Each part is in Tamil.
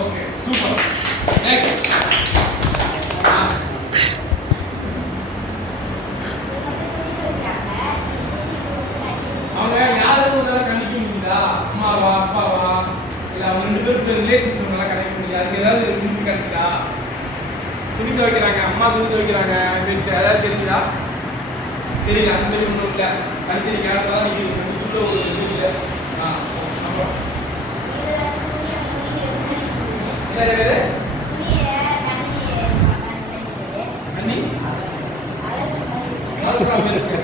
Okay, super. Next. அவங்க யாரும் கணிக்க முடியுதா? அம்மாவா அப்பாவா இல்லை அவங்க 2 பேருக்கு ரிலேஷன்ஸ் ஒன்றெல்லாம் கணிக்க முடியாது. அதுக்கு ஏதாவது மின்ஸ் கிடைச்சதா? துணி துவைக்கிறாங்க, அம்மா துணி துவைக்கிறாங்க, ஏதாவது தெரியுதா? தெரியல. அந்த மாதிரி ஒன்றும் இல்லை. கணிச்சிருக்கேன். அப்பதான் நீங்கள் கொஞ்சம் சொல்ல ஒரு தெரியல. அப்புறம் தண்ணி அவசரம் இருக்கு.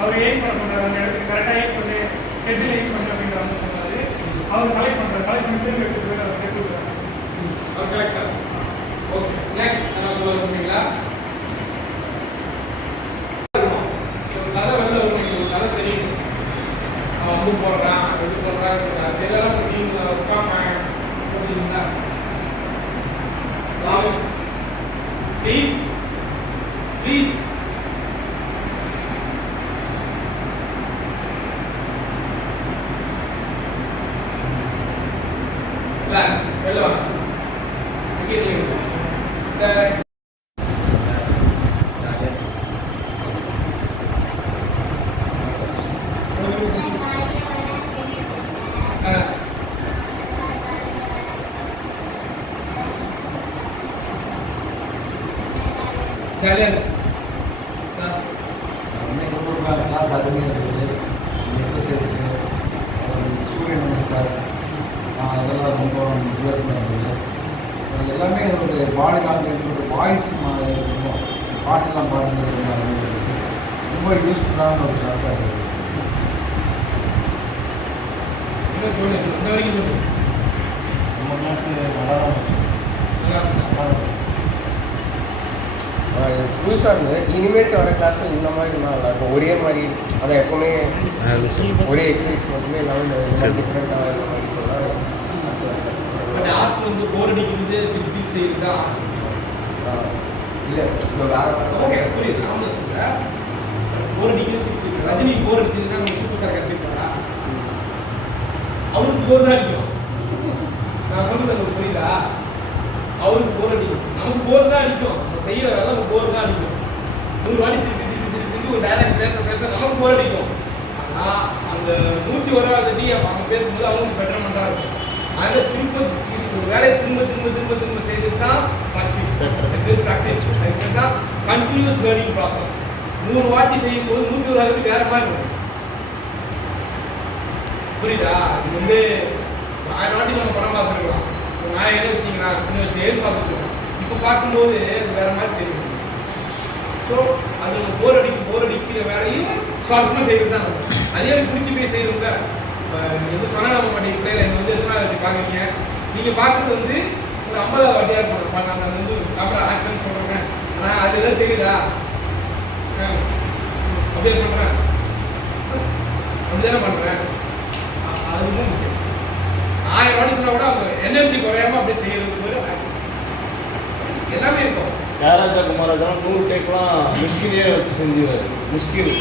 அவர் எய்ம் பண்ண சொன்னார். அந்த இடத்துக்கு கரெக்டாக எய்ம் பண்ணி ஹெட்டில் எய்ம் பண்ண அப்படிங்கிற மாதிரி சொன்னார். அவர் கலெக்ட் பண்ணுறாரு. கலெக்ட் பண்ணி திரும்பி எடுத்துட்டு போய் அவர் கேட்டு விடுறாங்க. அவர் கரெக்டா? ஓகே. நெக்ஸ்ட் என்ன சொல்ல போறீங்களா? ஒரு கதை வெளில வருவீங்க. ஒரு கதை தெரியும். அவன் வந்து போடுறான், இது போடுறான், தெரியலாம். நீங்கள் உட்காப்பாங்க பார்த்தீங்களா? ப்ளீஸ் ப்ளீஸ் class வெளில வாங்க. இங்கே இருங்க. இந்த ஜாலியாக சார் கிளாஸ் அருமையாக இருக்குது. எக்ஸசைஸு, சூரிய நமஸ்காரம், அதெல்லாம் ரொம்ப வித்தியாசமாக இருக்குது. எல்லாமே ஒரு பாடி லாங்குவேஜ், ஒரு வாய்ஸ் இருக்கும். பாட்டெல்லாம் பாடுறது ரொம்ப யூஸ்ஃபுல்லான ஒரு கிளாஸாக இருக்குது. இன்னும் சொல்லுங்கள். இந்த வரைக்கும் சொல்லுங்கள். நம்ம கிளாஸு நல்லா தான் புதுசாக இருந்தது. இனிமேட்டு வர கிளாஸும் இந்த மாதிரி நல்லாயிருக்கும். ஒரே மாதிரி அதை எப்போவுமே ஒரே எக்ஸசைஸ் மட்டுமே இல்லாமல் டிஃப்ரெண்ட்டாக இந்த மாதிரி பட் ஆர்ட் வந்து போர் அடிக்கிறது திருப்பி செய்யுது தான். இல்லை இப்போ வேறு ஓகே புரியுது. நான் வந்து சொல்கிறேன் போர் அடிக்கிறது. ரஜினி போர் அடிச்சதுன்னா நம்ம சூப்பர் ஸ்டார் கற்றுக்கிட்டா அவருக்கு போர் தான் அடிக்கும். நான் சொல்கிறது உங்களுக்கு புரியுதா? அவருக்கு போர் அடிக்கும், நமக்கு போர் தான் அடிக்கும். நம்ம செய்கிற வேலை நமக்கு போர் தான் அடிக்கும். 100 வாட்டி திருப்பி திருப்பி திருப்பி திருப்பி ஒரு டைலாக் பேச பேச நமக்கு போர் அடிக்கும். ஆனால் அந்த 101வது அடி அவங்க பேசும்போது அவங்களுக்கு பெட்டர்மெண்ட்டாக இருக்கும். அதில் திரும்ப ஒரு வேலையை திரும்ப திரும்ப திரும்ப திரும்ப செய்கிறது தான் ப்ராக்டிஸ். ப்ராக்டிஸ் தான் கண்டினியூஸ் லேர்னிங் ப்ராசஸ். 100 வாட்டி செய்யும் போது 101வது வேற மாதிரி இருக்கும். புரியுதா? இது வந்து 1000 வாட்டி நம்ம படம் பார்த்துருக்கலாம். நான் என்ன வச்சிங்கன்னா சின்ன வயசுல எதிர்பார்த்துருக்கோம். இப்போ பார்க்கும்போது அது வேற மாதிரி தெரியும். ஸோ அது போர் அடிக்கிற வேலையும் சுவாரஸ்யமாக செய்கிறது தான். அதே எனக்கு பிடிச்சி போய் செய்யறவங்க எது சொன்ன நம்ம மாட்டேங்க. எனக்கு வந்து எத்தனை வாட்டி பார்க்குறீங்க? நீங்கள் பார்க்குறது வந்து ஒரு 50வது வாட்டியாக இருக்கும். பார்க்க அந்த வந்து அப்புறம் ஆக்ஷன் சொல்கிறேன். ஆனால் அது எதாவது தெரியுதா? அப்படியே பண்ணுறேன், அப்படிதானே பண்ணுறேன். அது ரொம்ப முக்கியம். 1000 வாட்டி சொன்னா கூட அவங்க எனர்ஜி குறையாம அப்படியே செய்யறதுக்கு எல்லாமே இருக்கும். தியாகராஜா குமாராஜாலாம் 100 டேக்லாம் முஸ்கிலே வச்சு செஞ்சுவார். முஸ்கில்